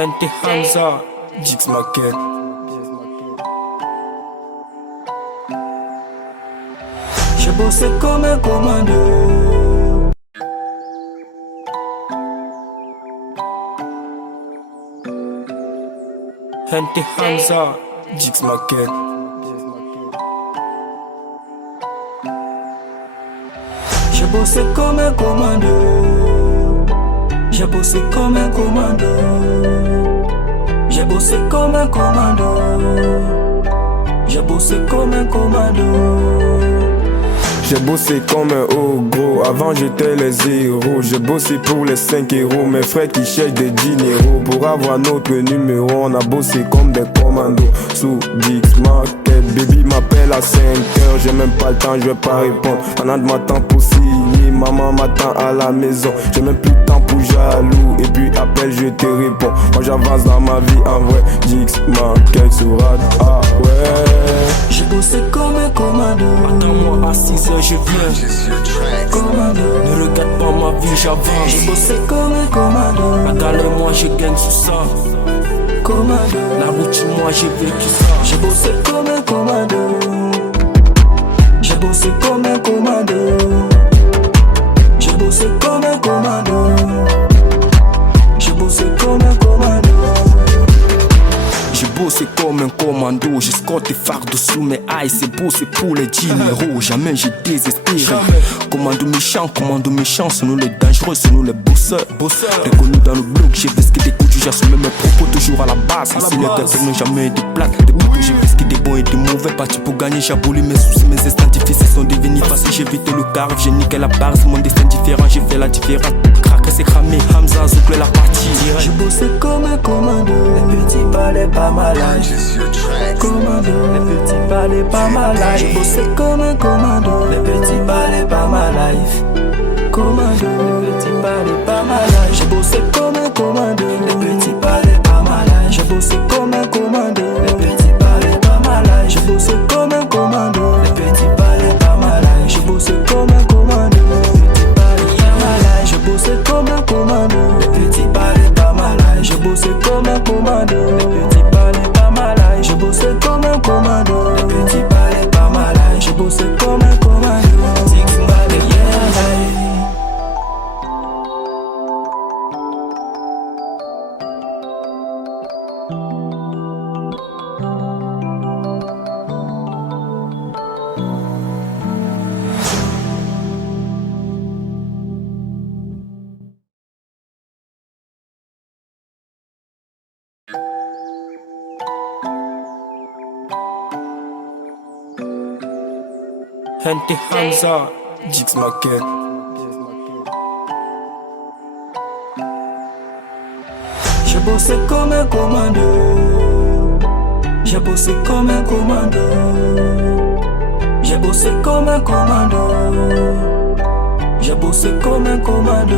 Henty Hamza, Jix Maquette. J'ai bossé comme un commando. Henty Hamza, Jix Maquette. J'ai bossé comme un commando. J'ai bossé comme un commando. J'ai bossé comme un commando. J'ai bossé comme un commando. J'ai bossé comme un haut gros, avant j'étais les héros. J'ai bossé pour les 5 héros, mes frères qui cherchent des dinero. Pour avoir notre numéro, on a bossé comme des commandos. Sous Jix Maquette, baby m'appelle à 5h. J'ai même pas le temps, je vais pas répondre. Pendant de m'attend pour signer, maman m'attend à la maison. J'ai même plus de temps pour jaloux, et puis appelle je te réponds. Moi j'avance dans ma vie en vrai, Jix Maquette sur rad, ah ouais. J'ai bossé comme un commando. Attends-moi à 6h, je viens. Commando, ne regarde pas ma vie, j'avance. J'ai bossé comme un commando. Attends-le-moi, je gagne sur ça. Commando, la route, moi j'ai vécu ça. J'ai bossé comme un commando. J'ai bossé comme un commando. J'ai bossé comme un commando. J'ai bossé comme un commando. J'ai bossé comme un commando, j'ai scotté fardeau sous mes eyes. C'est bossé pour les dinero, jamais j'ai désespéré. Commando méchant, c'est nous les dangereux, c'est nous les bosseurs. Reconnus dans le bloc, j'ai vesqué des coups, j'assume mes propos toujours à la base. Ici les gars n'ont jamais de plaques. Depuis que j'ai vesqué des bons et des mauvais, parti pour gagner, j'ai aboli mes soucis, mes instants difficiles sont devenus faciles. J'ai évité le carve, j'ai niqué la barre, c'est mon destin différent, j'ai fait la différence. Craquer c'est cramé, Hamza Zoukle la partie. J'ai bossé comme un commando, les petits parlaient pas malade. Commando, les petits parlaient pas malade. J'ai bossé comme un commando, les petits parlaient pas malade. Commando, les petits parlaient pas malade. J'ai bossé comme un commando, les petits parlaient pas malade. J'ai bossé comme un commando, les petits parlaient pas malade. J'ai bossé comme un commando, les petits parlaient pas malade. J'ai bossé comme un commando, les petits parlaient pas malade. J'ai bossé comme un commando, les petits parlaient pas malade. J'ai bossé comme un commando, les petits parlaient pas malade. J'ai bossé comme un commando, les petits parlaient pas malade. J'ai bossé comme un commando. Henty Hamza, Jix Maquette. J'ai bossé comme un commando. J'ai bossé comme un commando. J'ai bossé comme un commando. J'ai bossé comme un commando.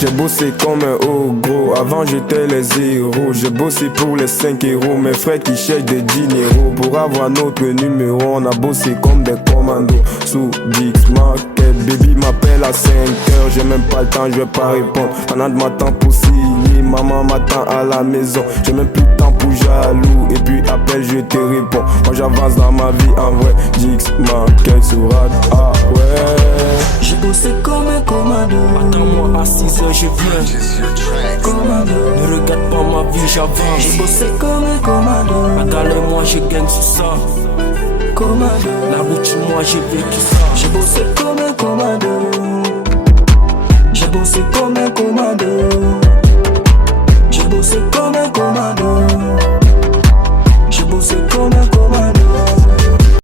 J'ai bossé comme un haut gros, avant j'étais les héros. J'ai bossé pour les 5 héros, mes frères qui cherchent des dinero. Pour avoir notre numéro, on a bossé comme des commandos. Sous Jix Maquette, baby m'appelle à 5h. J'ai même pas le temps, je vais pas répondre. Pendant de m'attend pour signer, maman m'attend à la maison. J'ai même plus de temps pour jaloux, et puis appelle je te réponds. Moi j'avance dans ma vie en vrai, Jix Maquette sur rad, ah ouais. J'ai bossé comme un commando. Attends-moi à 6h, je viens. Commando, ne regarde pas ma vie, j'avance. J'ai bossé comme un commando. Attends-le-moi, je gagne sur ça. Commando, la route, moi j'ai vécu ça. J'ai bossé comme un commando. J'ai bossé comme un commando.